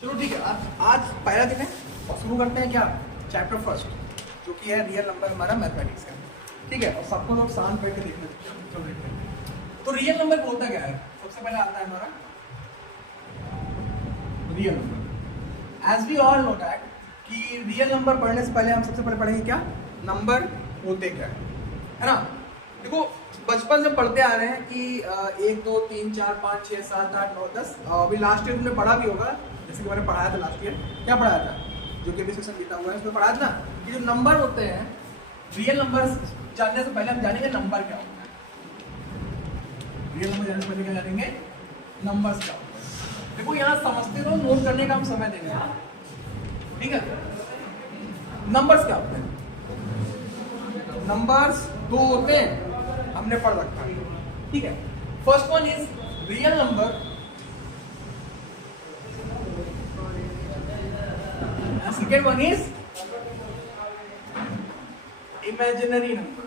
चलो ठीक है, आज पहला दिन है और शुरू करते हैं क्या चैप्टर फर्स्ट, जो कि है रियल नंबर हमारा मैथमेटिक्स का। ठीक है, और सबको लोग शांत बैठ के देखना। चलो देखते हैं तो रियल नंबर होता क्या है। सबसे पहले आता है हमारा real number. As we all know that कि रियल नंबर पढ़ने से पहले हम सबसे पहले पढ़ेंगे क्या नंबर होते क्या है ना। देखो बचपन से पढ़ते आ रहे हैं कि 1 2 3 4 5 6 7 8 9 10। अभी लास्ट ईयर तुमने पढ़ा भी होगा, जैसे कि मैंने पढ़ाया था लास्ट ईयर। क्या पढ़ाया था, जो कि डिस्कशन बीता हुआ है उसमें पढ़ाया था ना कि जो नंबर होते हैं रियल नंबर जानने से पहले हम जानेंगे नंबर क्या होता है। रियल नंबर जानने से पहले क्या जानेंगे, नंबर्स क्या होता है। देखो यहाँ समझते रहो, नोट करने का हम समय देंगे। ठीक है, नंबर्स क्या होते हैं। नंबर्स दो होते हैं, हमने पढ़ रखा है। ठीक है, first one is real number, second one is imaginary number.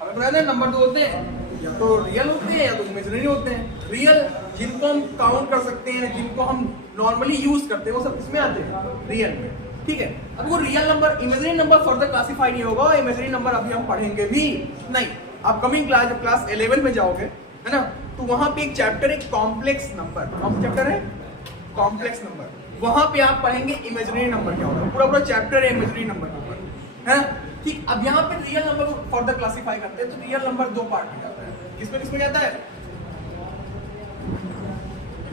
हमें पता है नंबर दो होते हैं, या तो रियल होते हैं या तो इमेजिनरी होते हैं। रियल जिनको हम काउंट कर सकते हैं, जिनको हम नॉर्मली यूज करते हैं, वो सब किसमें आते हैं, रियल में। ठीक है, अब वो real number imaginary number further classify नहीं होगा, इमेजिनरी नंबर अभी हम पढ़ेंगे भी नहीं। आप कमिंग क्लास जब क्लास 11 में जाओगे है ना, तो वहां पे एक चैप्टर है कॉम्प्लेक्स नंबर। कौन सा चैप्टर है, कॉम्प्लेक्स नंबर। वहां पे आप पढ़ेंगे इमेजिनरी नंबर क्या होता है, पूरा पूरा चैप्टर है इमेजिनरी नंबर के ऊपर है। ठीक, अब यहाँ पे रियल नंबर को फर्दर क्लासिफाई करते हैं, तो रियल नंबर दो पार्ट में जाता है। किसमें किसमें जाता है,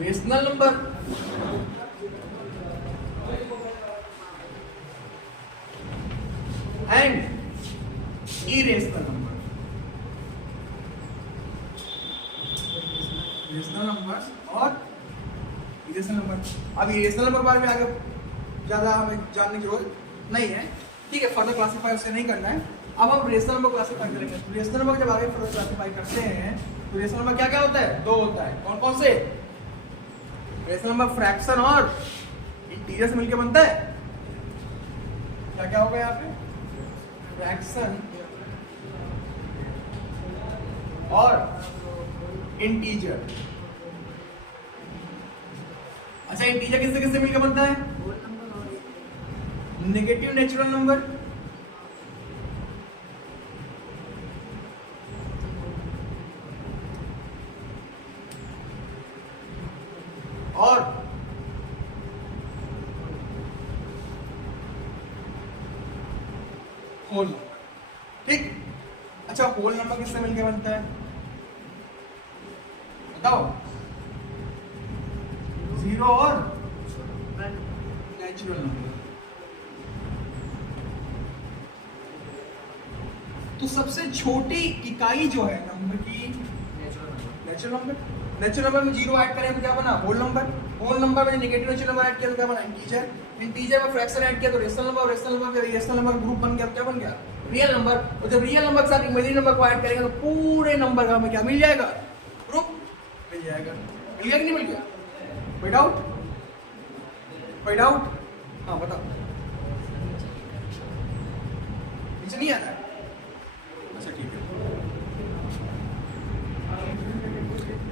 rational number and irrational number. Rational number और इरेशनल नंबर। अब इरेशनल नंबर बारे में आगे ज्यादा हमें जानने की जरूरत नहीं है। ठीक है, फर्दर क्लासिफाई उसे नहीं करना है। अब हम रेशनल नंबर क्लासिफाई करेंगे। तो रेशनल नंबर जब आगे फर्दर क्लासिफाई करते हैं तो रेशनल नंबर क्या क्या होता है, दो होता है। कौन कौन से, रेशनल नंबर फ्रैक्शन और इंटीजर से मिलकर बनता है। क्या क्या होगा यहाँ पे, फ्रैक्शन और इंटीजर। अच्छा, इंटीजर किससे किससे मिलकर बनता है, नेगेटिव नेचुरल नंबर और होल नंबर। ठीक, अच्छा होल नंबर किससे मिलकर बनता है, बताओ, जीरो और नेचुरल नंबर। तो सबसे छोटी इकाई जो है नंबर की, नेचुरल नंबर। नेचुरल नंबर में जीरो ऐड करें तो क्या बना, होल नंबर। होल नंबर में नेगेटिव नेचुरल नंबर ऐड किया तो क्या बना, इंटीजर। इंटीजर में फ्रैक्शन ऐड किया तो रेशनल नंबर। रेशनल नंबर में रेशनल नंबर ग्रुप बन गया तो क्या बन गया, रियल नंबर। और जब रियल नंबर के साथ इमेजिनरी नंबर को ऐड करेंगे तो पूरे नंबर का हमें क्या मिल जाएगा, ग्रुप मिल जाएगा। मिल गया कि नहीं मिल गया, कोई डाउट, कोई डाउट, हाँ बताओ, नीचे नहीं आता है। अच्छा ठीक है,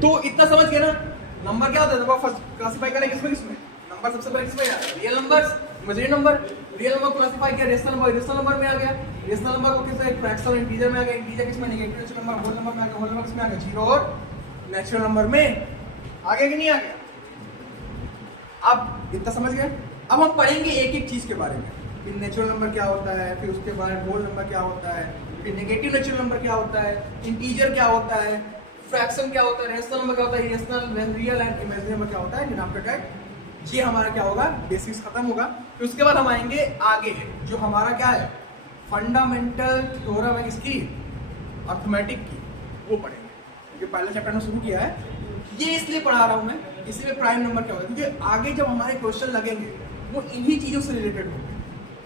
तो इतना समझ गए ना नंबर क्या होता है। फर्स्ट क्लासिफाई करें किसमें किसमें, नंबर सबसे पहले किसमें आता है, real numbers, imaginary number. Real number classify किया रेशनल नंबर, रेशनल नंबर में आ गया। रेशनल नंबर को किसमें, फ्रैक्शन और इंटीजर में आ गया। इंटीजर किसमें, negative natural number. Whole number में आ गया, होल नंबर किसमें आ गया, जीरो और नेचुरल नंबर में आ गया कि नहीं आ गया। अब इतना समझ गए। अब हम पढ़ेंगे एक एक चीज के बारे में, फिर नेचुरल नंबर क्या होता है, फिर उसके बाद होल नंबर क्या होता है, फिर नेगेटिव नेचुरल नंबर क्या होता है, इंटीजर क्या होता है, फ्रैक्शन क्या होता है, रेशनल नंबर क्या होता है, irrational, real and imaginary number क्या होता है। देन आफ्टर दैट ये हमारा क्या होगा, बेसिक्स खत्म होगा। फिर उसके बाद हम आएंगे आगे, जो हमारा क्या है, फंडामेंटल थ्योरम है इसकी, अर्थमेटिक की, वो पढ़ेंगे। क्योंकि पहले चैप्टर में शुरू किया है, ये इसलिए पढ़ा रहा हूं मैं, इसलिए प्राइम नंबर क्या होता है, क्योंकि आगे जब हमारे क्वेश्चन लगेंगे वो इन्हीं चीजों से रिलेटेड होंगे।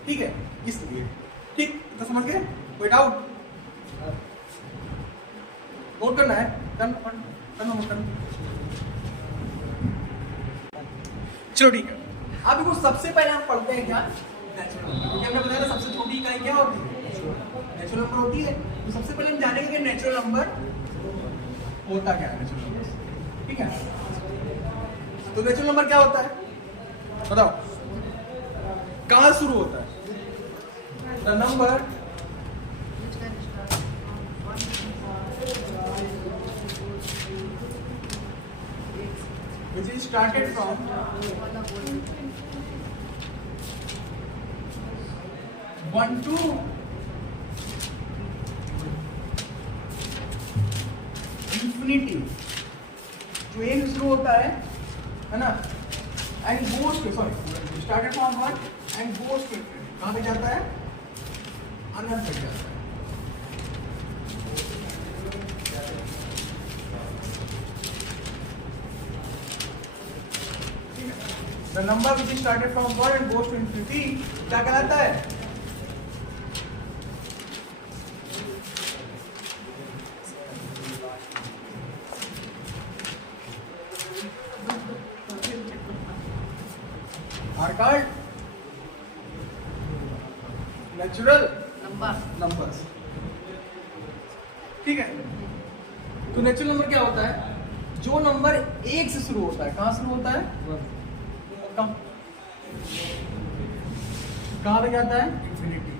ठीक है, इसलिए। ठीक, तो समझ गए, कोई डाउट, नोट करना है, चलो ठीक है। अब देखो सबसे पहले हम पढ़ते हैं क्या, नेचुरल नंबर। क्योंकि हमने बताया था सबसे छोटी इकाई क्या होती है, नेचुरल नंबर होती है। तो सबसे पहले हम जानेंगे कि नेचुरल नंबर होता क्या है नेचुरल नंबर, ठीक है। तो नेचुरल नंबर क्या होता है बताओ, कहाँ शुरू होता है? The number which is started from one to infinity, जो एक शुरू होता है ना, and goes to started from one and goes to infinity, कहाँ पे जाता है? अनंत तक जाता है। The number which is started from 1 and goes to infinity क्या कहलाता है? Are called natural numbers, ठीक है। तो नेचुरल नंबर क्या होता है? जो नंबर एक से शुरू होता है, कहाँ शुरू होता है? कहाँ पे जाता है? इंफिनिटी।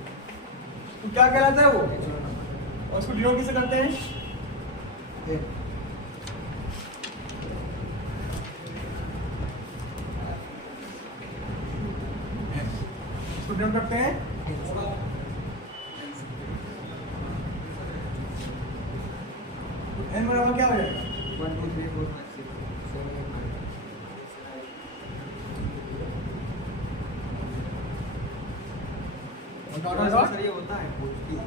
तो क्या कहलाता है वो? और उसको डिनोट किसे करते हैं? इसको डिनोट करते हैं n बराबर क्या हो जाएगा? 1 2 3 4 5 6 7 8 9। सर ये होता है पॉजिटिव,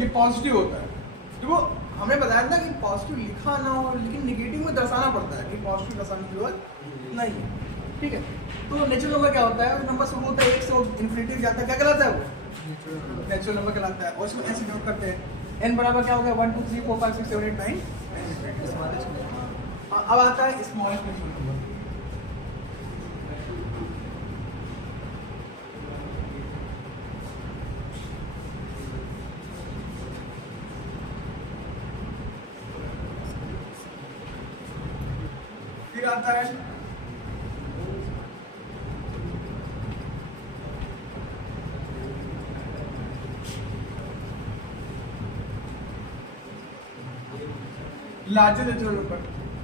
ये पॉजिटिव होता है। देखो हमें बताया था कि पॉजिटिव लिखा ना हो, लेकिन नेगेटिव में दर्शाना पड़ता है कि पॉजिटिव दर्शाने की जरूरत नहीं है, ठीक है। तो नेचुरल नंबर क्या होता है? नंबर शुरू होता है एक से इन्फिनिटी जाता है, क्या कहलाता है वो? नेचुरल नंबर कहलाता है। और इसमें ऐसे नोट करते हैं n बराबर क्या होगा? 1 2 3 4 5 6 7 8 9। अब आता है स्मॉलेस्ट नेचुरल नंबर। फिर आता है लार्जेस्ट नेचुरल नंबर।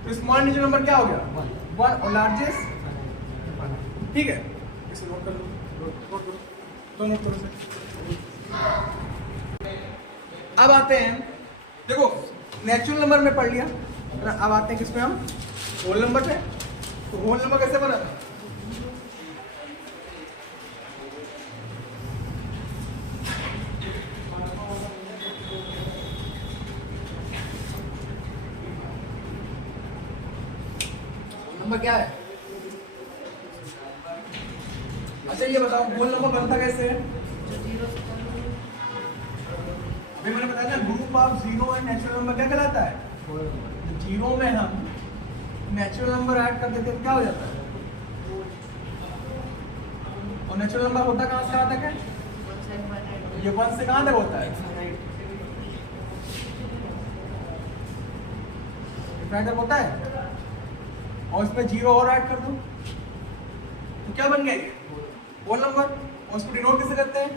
तो स्मॉल नेचुरल नंबर क्या हो गया? 1 और लार्जेस्ट, ठीक है। इसे नोट कर लो, नोट करो, तो नोट करो। अब आते हैं, देखो नेचुरल नंबर में पढ़ लिया, अब आते हैं किसमें? हम होल नंबर पे। तो होल नंबर कैसे बना? नंबर क्या है? अच्छा ये बताओ होल नंबर बनता कैसे है? अभी मैंने बताया ना, group of zero and natural number क्या कहलाता है? जीरो में हम नेचुरल नंबर ऐड कर देते हैं, क्या हो जाता है? और नेचुरल नंबर होता कहाँ से कहाँ तक है? ये 1 से कहाँ तक होता है? इन्फिनिटी होता है। और इसमें जीरो और ऐड कर दो तो क्या बन गया? Whole number. और उसको डिनोट कैसे करते हैं?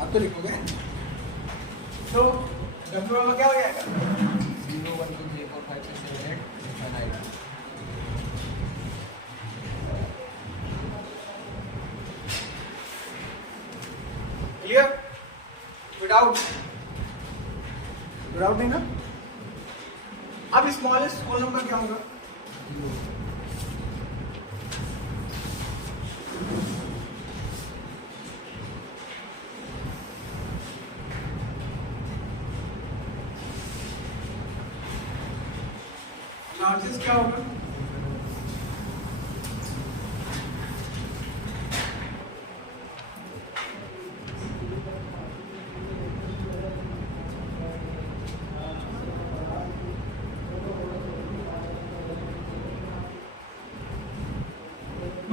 अब तो लिखोगे तो डब्ल्यू नंबर क्या हो जाएगा? 0 1 2 3 4 5 6 7 8 9। क्लियर? विदाउट नहीं ना? अब स्मॉलेस्ट होल नंबर क्या होगा? लार्जेस्ट क्या होगा?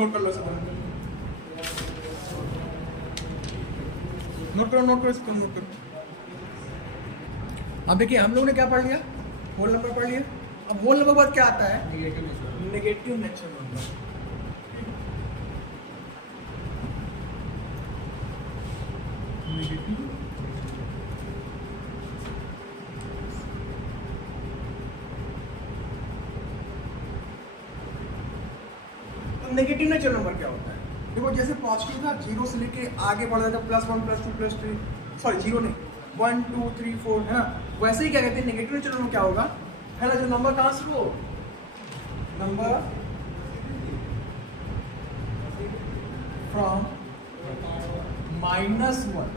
नोट कर लो सब, नोट करो इसको, नोट करो। अब देखिए हम लोगों ने क्या पढ़ लिया, होल नंबर पढ़ लिया। अब होल नंबर बाद क्या आता है, negative natural number. Negative negative natural number क्या होता है? देखो जैसे पॉजिटिव था, जीरो से लेके आगे बढ़ जाता +1 +2 +3, सॉरी जीरो नहीं, 1 2 3 4 है ना। वैसे ही क्या कहते हैं नेगेटिव नेचुरल नंबर क्या होगा, पहला जो नंबर कहाँ से हो, नंबर फ्रॉम -1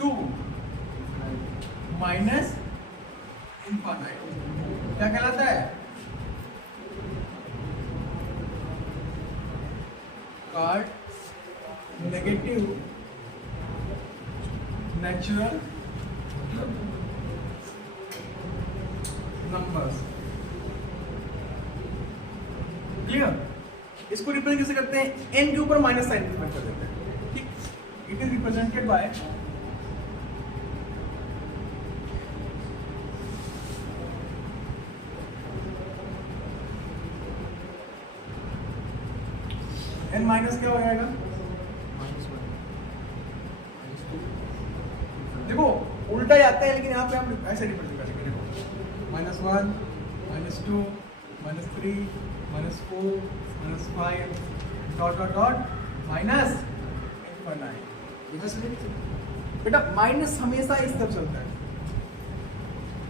टू -∞ क्या कहलाता है, card negative natural numbers. Clear? इसको रिप्रेजेंट कैसे करते हैं, n के ऊपर माइनस साइन रिप्रेजेंट कर देते हैं, ठीक। It is represented by n minus क्या हो जाएगा, देखो उल्टा ही आता है, लेकिन यहाँ पे हम ऐसे रिप्रेजेंट करेंगे, देखो -1 -2 -3 -4 -5 डॉट डॉट डॉट -∞। बेटा माइनस हमेशा इस तरफ चलता है,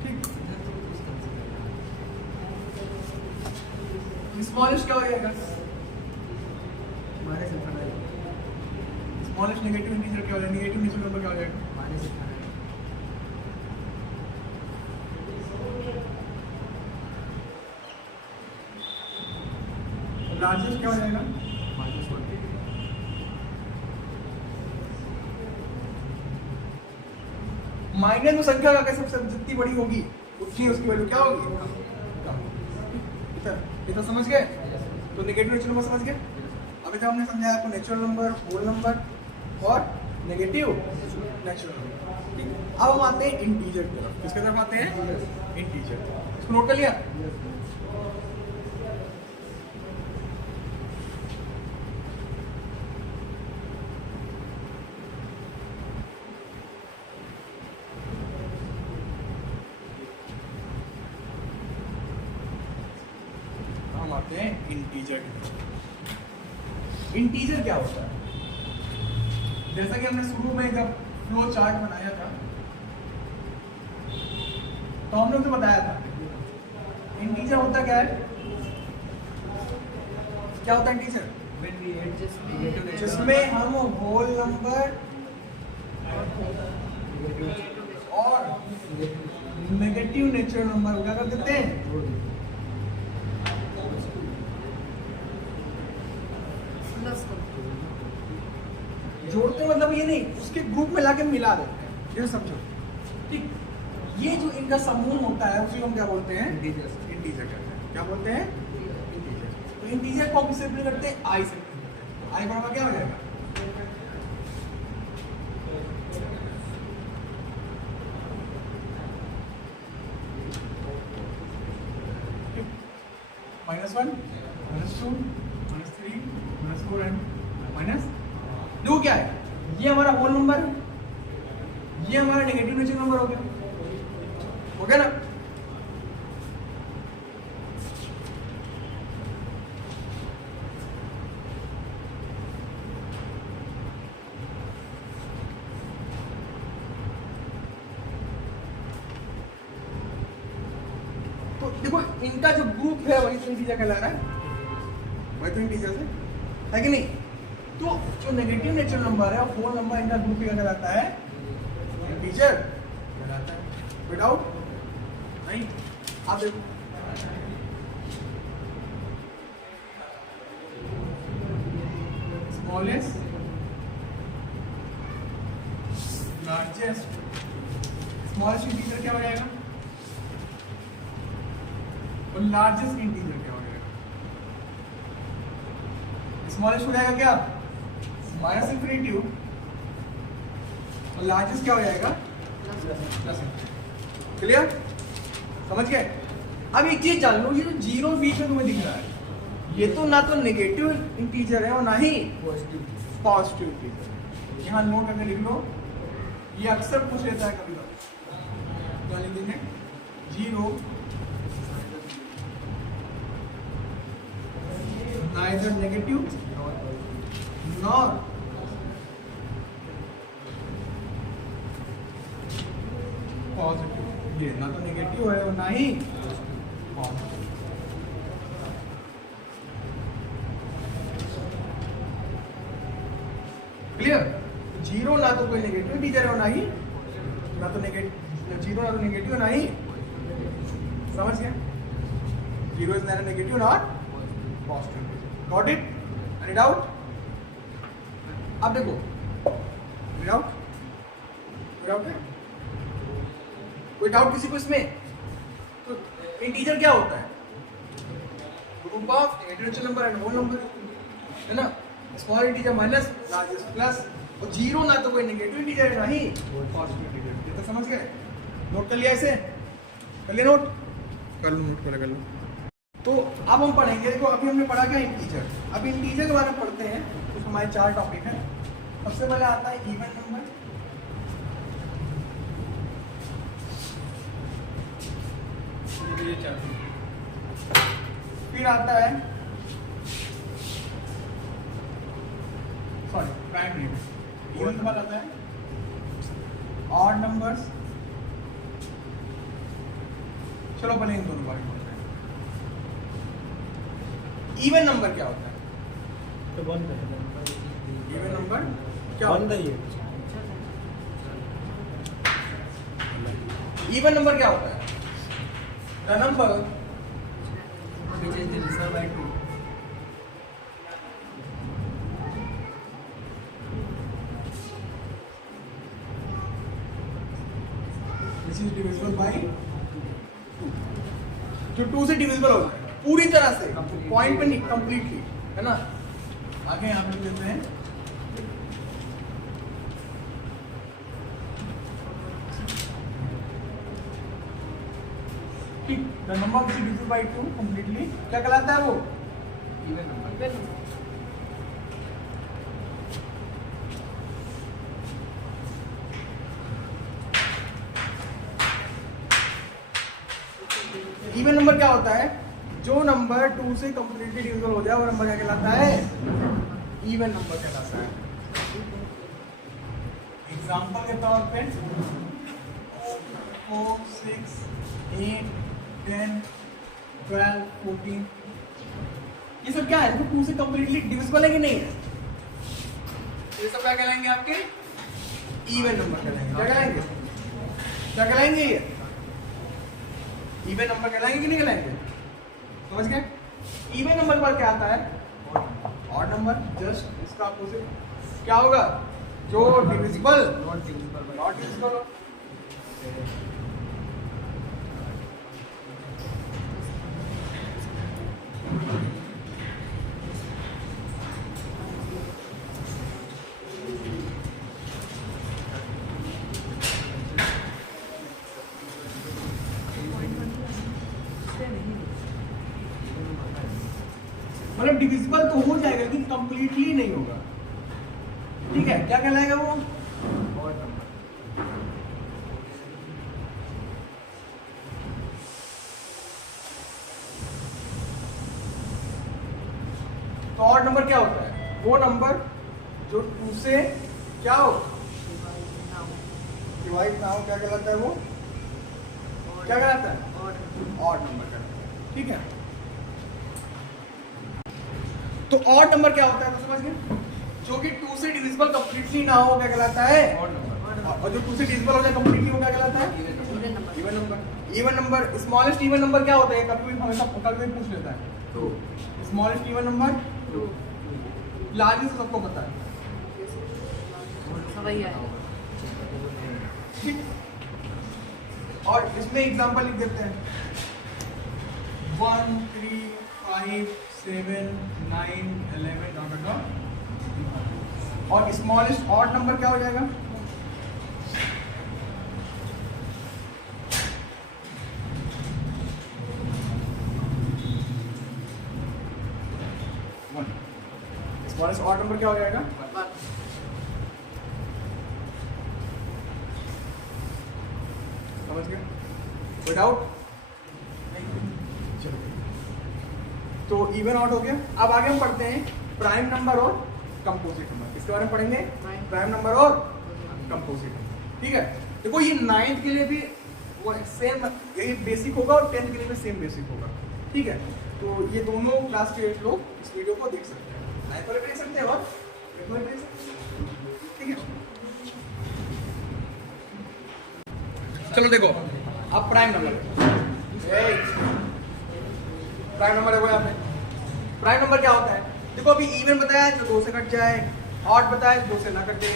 ठीक। स्मॉलेस्ट क्या हो जाएगा, स्मॉलेस्ट नेगेटिव इंटीजर क्या हो जाएगा, नेगेटिव नेचुरल नंबर क्या हो जाएगा, लार्जेस्ट क्या हो जाएगा, माइनस में संख्या का कैसे जितनी बड़ी होगी उतनी उसकी वैल्यू क्या होगी, इतना समझ गए। तो नेगेटिव नेचुरल नंबर समझ गए। अभी तक हमने समझाया आपको नेचुरल नंबर, होल नंबर और नेगेटिव नेचुरल नंबर, ठीक। अब हम आते हैं इंटीजर की तरफ। किसकी तरफ आते हैं, इंटीजर। इसको नोट कर लिया, हम आते हैं इंटीजर की तरफ। इंटीजर क्या होता है, जैसा कि हमने शुरू में जब फ्लो चार्ट बनाया था तो हमने उसे बताया था इंटीजर होता क्या है, क्या होता है इंटीजर, जिसमें हम होल नंबर और नेगेटिव नेचुरल नंबर क्या कर देते हैं, जोड़ते मतलब ये नहीं, उसके ग्रुप में लाके मिला देते हैं, ये समझो, ठीक। ये जो इनका समूह होता है उसी को हम क्या बोलते हैं, इंटीजर कहते हैं। क्या बोलते हैं, इंटीजर। तो इंटीजर को किससे रिप्रेजेंट करते हैं, आई से। आई बराबर क्या हो जाएगा, -1 -2 -3 -4 एंड -2 क्या है, ये हमारा होल नंबर है, ये हमारा नेगेटिव नेचुरल नंबर हो गया ना। तो देखो इनका जो ग्रुप है वही तो इंटीजर कहला रहा है, वही तो इंटीजर है कि नहीं। तो जो नेगेटिव नेचुरल नंबर है और होल नंबर, इनका ग्रुप क्या कहलाता है, इंटीजर कहलाता है। विदाउट नहीं, आप देखो स्मॉलेस्ट, लार्जेस्ट, स्मॉलेस्ट इंटीजर क्या हो जाएगा और लार्जेस्ट इंटीजर क्या हो जाएगा, स्मॉलेस्ट हो जाएगा क्या माइनस इंफिनिटी और लार्जेस्ट क्या हो जाएगा प्लस। क्लियर, समझ गए? अब एक चीज जान लो, ये जो जीरो बीच में तुम्हें दिख रहा है ये तो ना तो नेगेटिव इंटीजर है और ना ही पॉजिटिव इंटीजर। यहाँ नोट करके लिख लो, ये अक्सर पूछ लेता है कभी कभी। क्या लिख देंगे? Zero neither negative nor positive. ये ना तो नेगेटिव है और ना ही पॉजिटिव। क्लियर? जीरो ना तो कोई नेगेटिव इंटीजर है और ना ही ना तो नेगेटिव, जीरो ना तो नेगेटिव ना ही, समझ गए? Zero is neither negative not positive. Got it? Any doubt? अब देखो, डाउट है? कोई डाउट किसी को इसमें? तो इंटीजर क्या होता है? Group of negative number and whole number, है ना? Small integer minus largest plus, और जीरो ना तो कोई नेगेटिव इंटीजर है ना ही पॉजिटिव इंटीजर। ये तो समझ गए? नोट कर लिया इसे? कर लिया नोट? कर लो नोट, कर लो। तो अब हम पढ़ेंगे, देखो अभी हमने पढ़ा क्या इंटीजर, अब इंटीजर के बारे में पढ़ते हैं। तो हमारे 4 टॉपिक हैं। सबसे पहले आता है इवन नंबर, फिर आता है प्राइम नंबर, इवन के बाद आता है ऑड नंबर्स। चलो पहले इन दोनों बारे में पढ़ते हैं। इवन नंबर क्या होता है? तो वन है। इवन नंबर क्या होता है? इवन नंबर क्या होता है? The number which is divisible by 2. Which is divisible by 2, जो 2 से डिविजिबल होता है पूरी तरह से, पॉइंट पे नहीं, कंप्लीटली, है ना? आगे यहाँ पे देते हैं ठीक, the number which is divisible by 2 completely क्या कहलाता है वो? Even number. इवन नंबर क्या होता है? जो नंबर 2 से कंप्लीटली डिविजिबल हो जाए वो नंबर क्या कहलाता है? इवन नंबर कहलाता है। एग्जांपल के तौर पे 4, 6, 8, 10, 12, 14, ये सब क्या है? जो 2 से कंप्लीटली डिविजिबल है कि नहीं है? ये सब क्या कहलाएंगे? आपके इवन नंबर कहलाएंगे। क्या कहलाएंगे? क्या कहलाएंगे? ये इवन नंबर कहलाएंगे कि नहीं कहलाएंगे? समझ गए? इवन नंबर पर क्या आता है? Odd number. जस्ट इसका अपोजिट क्या होगा? जो divisible Not divisible by not divisible हो। मतलब डिविजिबल तो हो जाएगा लेकिन कंप्लीटली नहीं होगा। ठीक है, क्या कहलाएगा वो? odd number. तो ऑड नंबर क्या होता है? वो नंबर जो 2 से क्या हो? डिवाइड ना हो, क्या कहलाता है वो? क्या कहलाता है? ऑड नंबर कहलाता है। ठीक है, तो ऑड नंबर क्या होता है? तो समझ गए? जो कि 2 से डिविजिबल कंप्लीटली ना हो क्या कहलाता है? Odd number. और जो 2 से डिविजिबल हो जाए कंप्लीटली वो क्या कहलाता है? Even number. Even number, smallest even number क्या होता है? कभी भी हमेशा कभी भी पूछ लेता है। 2. Smallest even number 2. लार्जेस्ट सबको पता है। ठीक, और इसमें एग्जांपल लिख देते हैं 1, 3, 5, 7 9 11 डॉट डॉट डॉट। और स्मॉलेस्ट ऑड नंबर क्या हो जाएगा? स्मॉलेस्ट ऑड नंबर क्या हो जाएगा? समझ गए? कोई डाउट? चलो, तो इवन आउट हो गया। अब आगे हम पढ़ते हैं प्राइम नंबर और कंपोजिट नंबर। इसके बारे में पढ़ेंगे, प्राइम नंबर और कंपोजिट नंबर। ठीक है, देखो ये 9th के लिए भी वो सेम यही बेसिक होगा और 10th के लिए भी सेम बेसिक होगा। ठीक है, तो ये दोनों क्लास के लोग इस वीडियो को देख सकते हैं, लाइव पर देख सकते हैं और देख सकते हैं। ठीक है, चलो देखो अब प्राइम नंबर प्राइम नंबर है वो यहाँ पे। प्राइम नंबर क्या होता है? देखो अभी इवन बताया तो 2 से कट जाए, ऑड बताया तो 2 से ना कटे।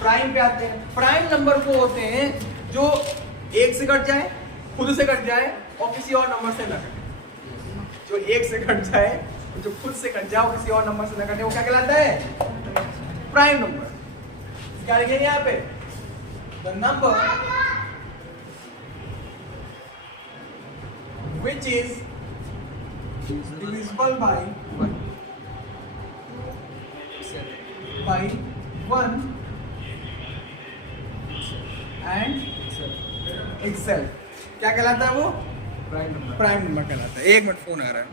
प्राइम पे आते हैं। प्राइम नंबर वो होते हैं जो 1 से कट जाए, खुद से कट जाए और किसी और नंबर से ना कटे। जो 1 से कट जाए, जो खुद से कट जाए और किसी और नंबर से ना कटे, वो क्या कहलाता है? Prime number. क्या लिखेंगे यहाँ पे? The number which is divisible by 1 and itself। क्या कहलाता है वो? Prime number. प्राइम नंबर कहलाता है। 1 मिनट, फोन आ रहा है।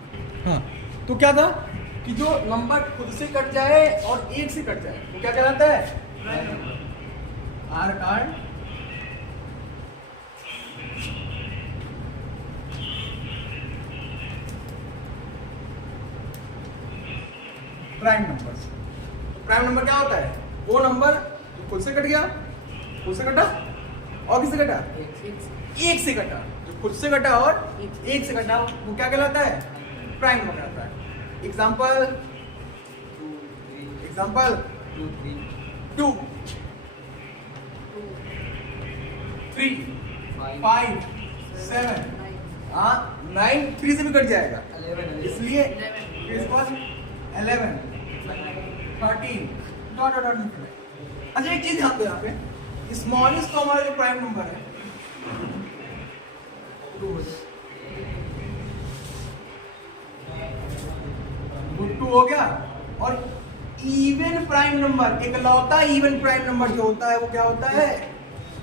हाँ, तो क्या था कि जो नंबर खुद से कट जाए और 1 से कट जाए वो क्या कहलाता है? Prime number. Are called prime number. तो प्राइम नंबर क्या होता है? वो नंबर जो खुद से कट गया, खुद से कटा और किससे कटा? 1 से कटा। जो खुद से कटा और 1 से कटा वो क्या कहलाता है? प्राइम नंबर कहलाता है। एग्जाम्पल 2 3 5 7 9 3 से भी कट जाएगा, 11 इसलिए इसके बाद 11 13 डॉट डॉट डॉट। अच्छा एक चीज ध्यान दो, यहाँ पे स्मॉलेस्ट तो हमारा जो प्राइम नंबर है 2 हो गया। और इवन प्राइम नंबर, इकलौता इवन प्राइम नंबर जो होता है वो क्या होता है?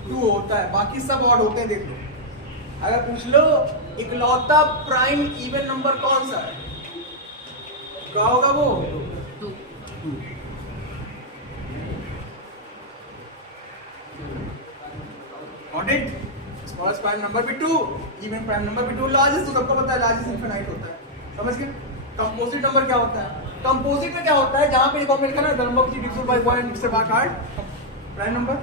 2 होता है। बाकी सब ऑड होते हैं। देख लो, अगर पूछ लो इकलौता प्राइम इवन नंबर कौन सा है, क्या होगा वो? 2। Got it? Smallest prime number भी 2, इवन प्राइम नंबर भी 2, लार्जेस्ट तो सबको पता है, लार्जेस्ट इनफिनाइट होता है। समझ गए? कंपोजिट नंबर क्या होता है? कंपोजिट में क्या होता है? जहां पे लिखा ना नंबर की डिविजिबल बाय 1 एंड से बाय कार्ड प्राइम नंबर,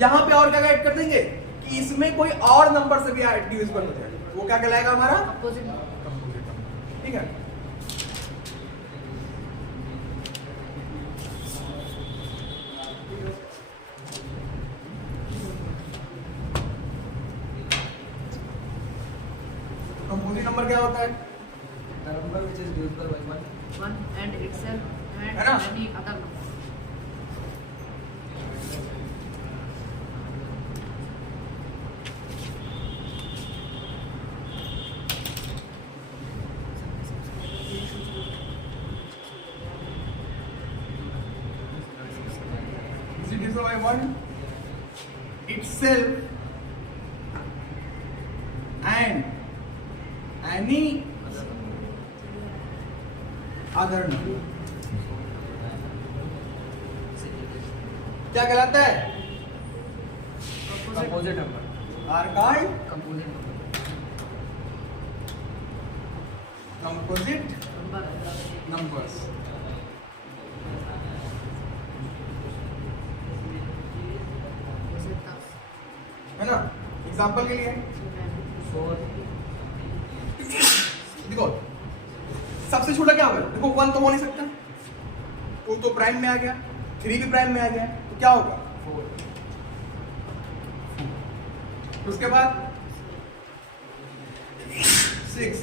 यहां पे और क्या ऐड कर देंगे कि इसमें कोई और नंबर से भी डिविजिबल हो जाए, वो क्या कहलाएगा हमारा? Composite number. ठीक है, कंपोजिट नंबर क्या होता है? The number which is divisible by 1 and itself and है ना? any other number. Is it divisible by 1 itself and any other number क्या कहलाता है? composite number। Are called composite number। Composite Number. Numbers. है ना? एग्जांपल के लिए 4 देखो, सबसे छोटा क्या होगा? देखो 1 तो हो नहीं सकता, 2 तो प्राइम में आ गया, 3 भी प्राइम में आ गया, तो क्या होगा? 4 उसके बाद 6,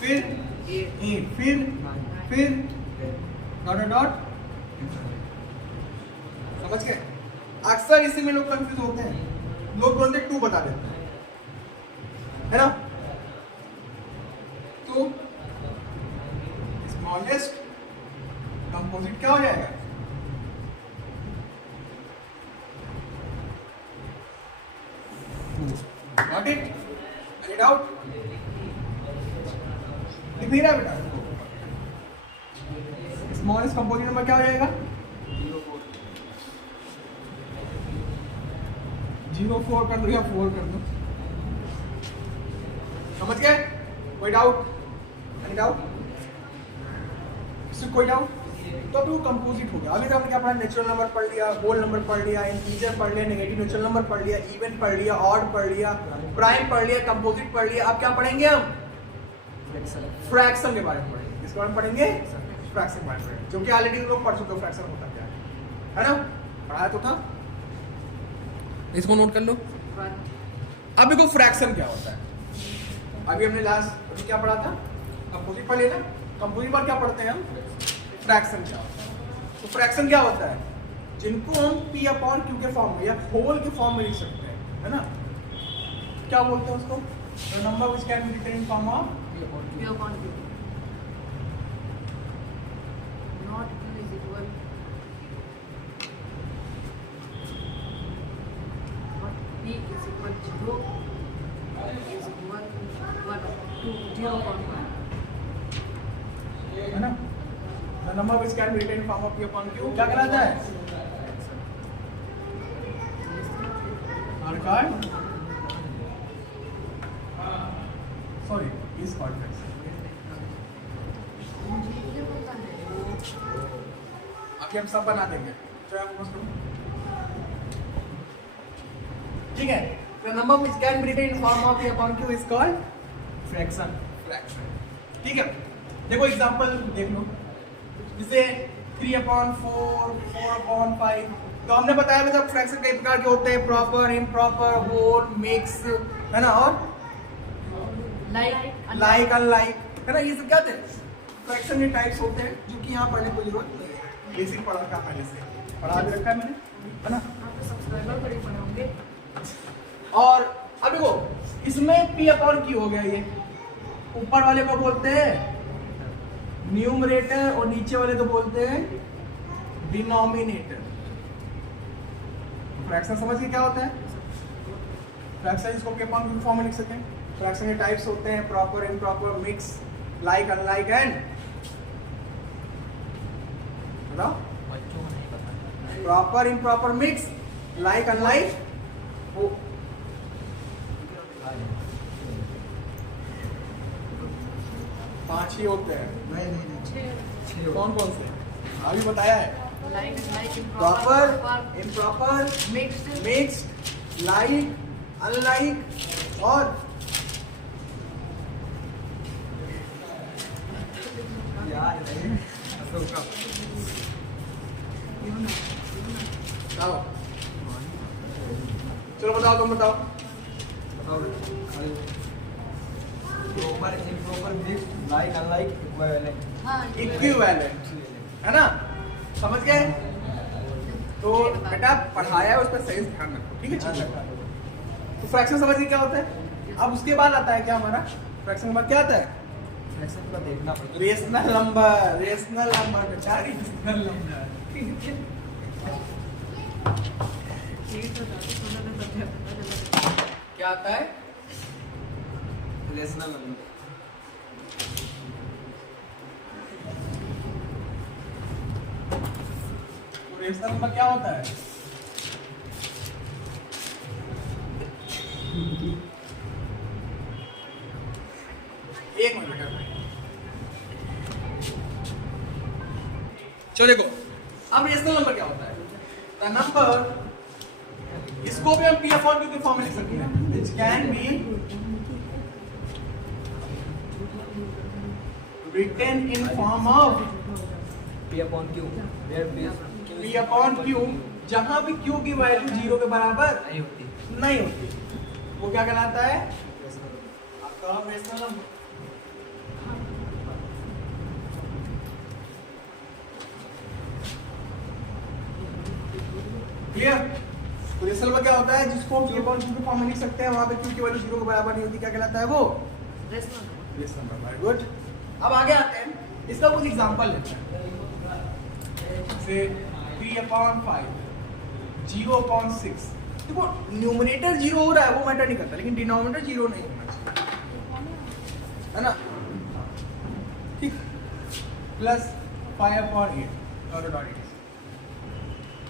फिर 8, फिर 9 फिर डॉट डॉट, समझ गए? अक्सर इसी में लोग कंफ्यूज होते हैं, लोग बोलते 2 बता देते हैं, है ना? तो स्मॉलेस्ट कंपोजिट क्या हो जाएगा? Got it? Any doubt? दिख नहीं रहा बेटा? स्मॉलेस्ट कंपोजिट नंबर क्या हो जाएगा? 0.4 कर दो या 4 कर दो, समझ गए? कोई डाउट? Any doubt? इससे कोई डाउट? तो अभी वो कंपोजिट हो गया। अभी तो हमने क्या पढ़ा? नेचुरल नंबर पढ़ लिया, होल नंबर पढ़ लिया, इंटीजर पढ़ लिया, नेगेटिव नेचुरल नंबर पढ़ लिया, इवन पढ़ लिया, ऑड पढ़ लिया, प्राइम पढ़ लिया, कंपोजिट पढ़ लिया। अब क्या पढ़ेंगे हम? फ्रैक्शन के बारे में पढ़ेंगे। किसके बारे में पढ़ेंगे? फ्रैक्शन के बारे में पढ़ेंगे, जो कि ऑलरेडी लोग पढ़ चुके हो फ्रैक्शन होता क्या है ना? पढ़ाया तो था, इसको नोट कर लो। अब देखो फ्रैक्शन क्या होता है। अभी हमने लास्ट क्या पढ़ा था? कंपोजिट पढ़ लिया ना। कंपोजिट पर क्या पढ़ते हैं हम? फ्रैक्शन क्या होता है। तो फ्रैक्शन क्या होता है? जिनको हम P/Q के फॉर्म में या होल के फॉर्म में लिख सकते हैं, है ना? क्या बोलते हैं उसको? The number which can be written in form of P upon Q. Not Q is equal. But P is equal 0. Is equal 1 to 0.1. है ना? The number which can be written in form of P/Q क्या कहलाता है? Card sorry इस card अभी हम सब बना देंगे। ठीक है, the number which can be written in form of P/Q is called fraction. ठीक है, देखो एग्जांपल देख लो, जैसे 3/4, 4/5। तो हमने बताया भी था फ्रैक्शन कई प्रकार के होते हैं, प्रॉपर, इम्प्रॉपर, होल, मिक्स, है ना? और लाइक, अनलाइक, है ना? ये सब क्या थे? फ्रैक्शन के टाइप्स होते हैं, जो कि यहाँ पढ़ने की जरूरत नहीं है। बेसिक पढ़ा रखा पहले से, पढ़ा भी रखा है मैंने, है ना? आपके सब्सक्राइबर बड़े बड़े होंगे। और अब देखो इसमें P/Q हो गया। ये ऊपर वाले को बोलते हैं न्यूमरेटर और नीचे वाले को बोलते हैं डिनोमिनेटर। फ्रैक्शन समझ के क्या होता है? फ्रैक्शन इसको P/Q फॉर्म में लिख सकें। फ्रैक्शन के टाइप्स होते हैं proper, improper, mix, like, unlike and बताओ। बच्चों को नहीं पता। Proper, improper, mix, like, unlike, वो 5 ही होते हैं। नहीं कौन कौन से? अभी बताया है। Like proper, improper, improper, mixed, mixed, like, unlike और यार नहीं अशोका। आओ चलो बताओ, तुम बताओ। Proper, improper, mixed, like, unlike, equivalent. हाँ, इक्विवेलेंट, है ना? समझ गए? तो बेटा पढ़ाया है उस पर सही से ध्यान रखो, ठीक है? ठीक है। तो फ्रैक्शन समझ गए क्या होता है? अब उसके बाद आता है क्या हमारा? फ्रैक्शन के बाद क्या आता है? फ्रैक्शन का देखना पड़ता है। Rational number. रेशनल नंबर बेटा, रेशनल नंबर क्या आता है? Rational number. रेशनल नंबर क्या होता है? एक मिनट बेटा, चलो देखो अब रेशनल नंबर क्या होता है? द नंबर, इसको भी हम P/Q के फॉर्म में लिख सकते हैं, which can be written in form of P/Q, where P/Q, जहां भी Q की वैल्यू 0 के बराबर नहीं होती। नहीं होती, वो क्या कहलाता है? Rational number. आपका रेशनल नंबर। क्लियर? तो रेशनल नंबर क्या होता है जिसको हम Q अपॉन Q के फॉर्म में लिख सकते हैं, वहां पे Q की वैल्यू 0 के बराबर नहीं होती, क्या कहलाता है वो? Rational number. Rational number. Very good. अब आगे आते हैं, इसका कुछ एग्जांपल लेते हैं। से 3/5 0/6। देखो न्यूमरेटर 0 हो रहा है वो मैटर नहीं करता, लेकिन डिनोमिनेटर 0 नहीं होना चाहिए, है ना? ठीक। प्लस 5/8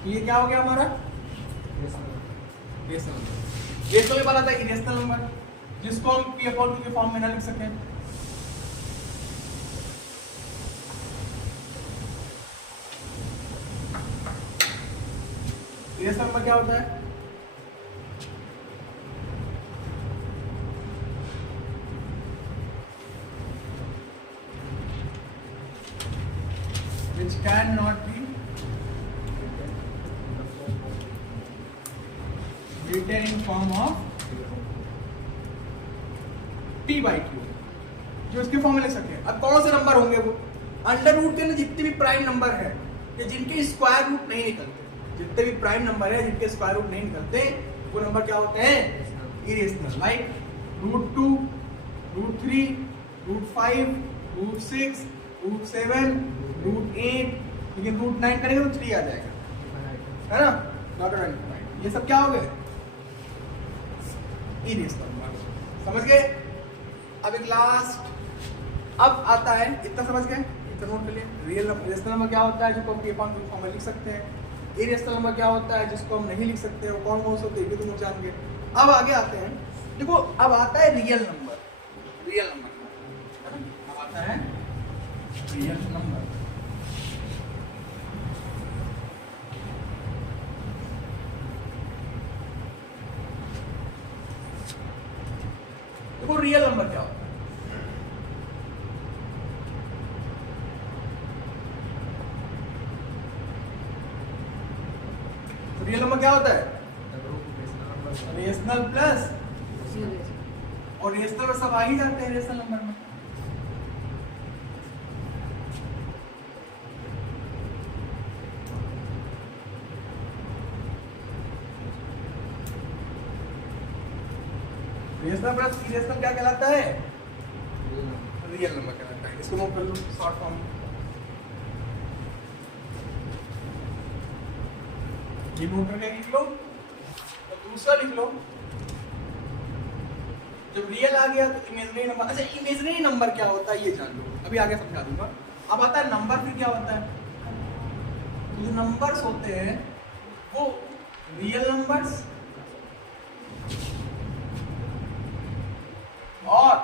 ये क्या हो गया हमारा? Rational number. रेशनल नंबर आता है इरेशनल नंबर, जिसको हम P/Q के फॉर्म में ना लिख सकें। इरेशनल नंबर क्या होता है? which cannot be written in form of P/Q, जो इसके फॉर्म में लिख सकते हैं। अब कौन से नंबर होंगे वो? अंडर रूट के अंदर जितने भी प्राइम नंबर है या जिनके स्क्वायर रूट नहीं निकलते, जितने भी प्राइम नंबर है जिनके स्क्वायर रूट नहीं निकलते, वो नंबर क्या होते हैं? इरेशनल। लाइक √2, √3, √5, √6, √7, √8, लेकिन √9 करेंगे तो 3 आ जाएगा, है ना? Not identified. ये सब क्या हो गए? Irrational number. समझ गए? अब एक लास्ट, अब आता है, इतना समझ गए? इतना नोट कर लिए। रेशनल नंबर क्या होता है जिसको हम P/Q फॉर्म में लिख सकते हैं। इरेशनल नंबर क्या होता है जिसको हम नहीं लिख सकते, वो कौन कौन से होते हैं ये भी तुम जान गए। अब आगे आते हैं, देखो अब आता है रियल नंबर। रियल नंबर अब आता है रियल नंबर। देखो रियल नंबर क्या होता है? रियल नंबर क्या होता है? रेशनल प्लस, और रेशनल में सब आ ही जाते हैं रेशनल नंबर में। रेशनल प्लस इरेशनल क्या कहलाता है? रियल नंबर कहलाता है। इसको नोट कर लो शॉर्ट फॉर्म में। ये नोट करके लिख लो, और दूसरा लिख लो, जब रियल आ गया तो इमेजिनरी नंबर। अच्छा इमेजिनरी नंबर क्या होता है ये जान लो, अभी आगे समझा दूंगा। अब आता है नंबर, फिर क्या होता है? जो नंबर्स होते हैं वो रियल नंबर्स और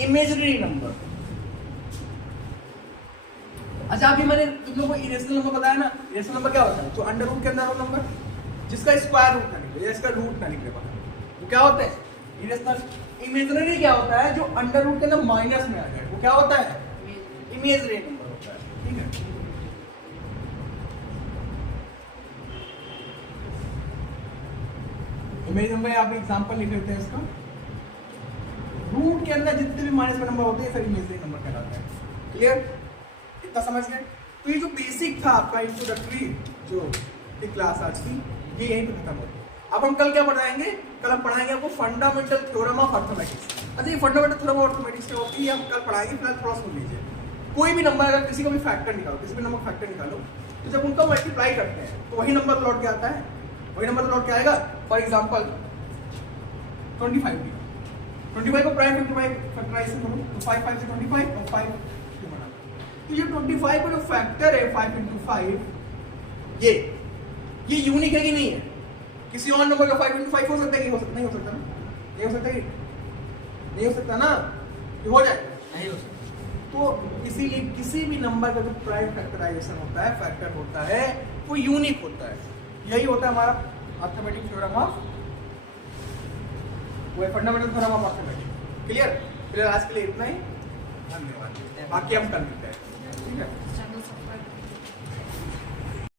इमेजिनरी नंबर। अच्छा अभी मैंने तुम लोगों को इरेशनल नंबर बताया ना। इरेशनल नंबर क्या होता है? जो अंडर रूट के अंदर हो नंबर जिसका स्क्वायर रूट ना निकले या इसका रूट ना निकले, वो क्या होता है? इरेशनल। इमेजिनरी क्या होता है? जो अंडर रूट के अंदर माइनस में आ जाए, वो क्या होता है? इमेजिनरी नंबर होता है। ठीक है, इमेजिनरी नंबर आप एग्जांपल लिख लेते हैं इसका। रूट के अंदर जितने भी माइनस में नंबर होते हैं सब इमेजिनरी नंबर कहलाते हैं। क्लियर? इतना समझ गए? तो ये जो बेसिक था आपका इंट्रोडक्टरी जो क्लास आज की, ये यहीं पे खत्म होगी। अब हम कल क्या पढ़ाएंगे? कल हम पढ़ाएंगे आपको फंडामेंटल थ्योरम ऑफ अर्थमेटिक्स। अच्छा ये फंडामेंटल थ्योरम ऑफ अर्थमेटिक्स क्या होती है हम कल पढ़ाएंगे। फिलहाल थोड़ा सुन लीजिए। कोई भी नंबर अगर किसी को भी फैक्टर निकालो, किसी भी नंबर फैक्टर निकालो, तो जब उनका मल्टीप्लाई करते हैं तो वही नंबर लौट के आता है, वही नंबर लौट के आएगा। फॉर एग्जाम्पल 25 25 को प्राइम फैक्टराइजेशन करो तो 5 5 से 25 और 5 बना। तो ये 25 का जो फैक्टर है 5 × 5, ये यूनिक है कि नहीं है? किसी और नंबर का 5 × 5 हो सकता है कि हो सकता नहीं हो सकता ना? नहीं हो सकता कि नहीं हो सकता ना? ये हो जाए नहीं हो सकता। तो इसीलिए किसी भी नंबर का जो प्राइम फैक्टराइजेशन होता है, फैक्टर होता है, वो यूनिक होता है। यही होता है हमारा अर्थमेटिक थ्योरम ऑफ, वो fundamental theorem of arithmetics. Clear? फिर आज के लिए इतना ही, धन्यवाद। बाकी हम कर लेते हैं। ठीक है।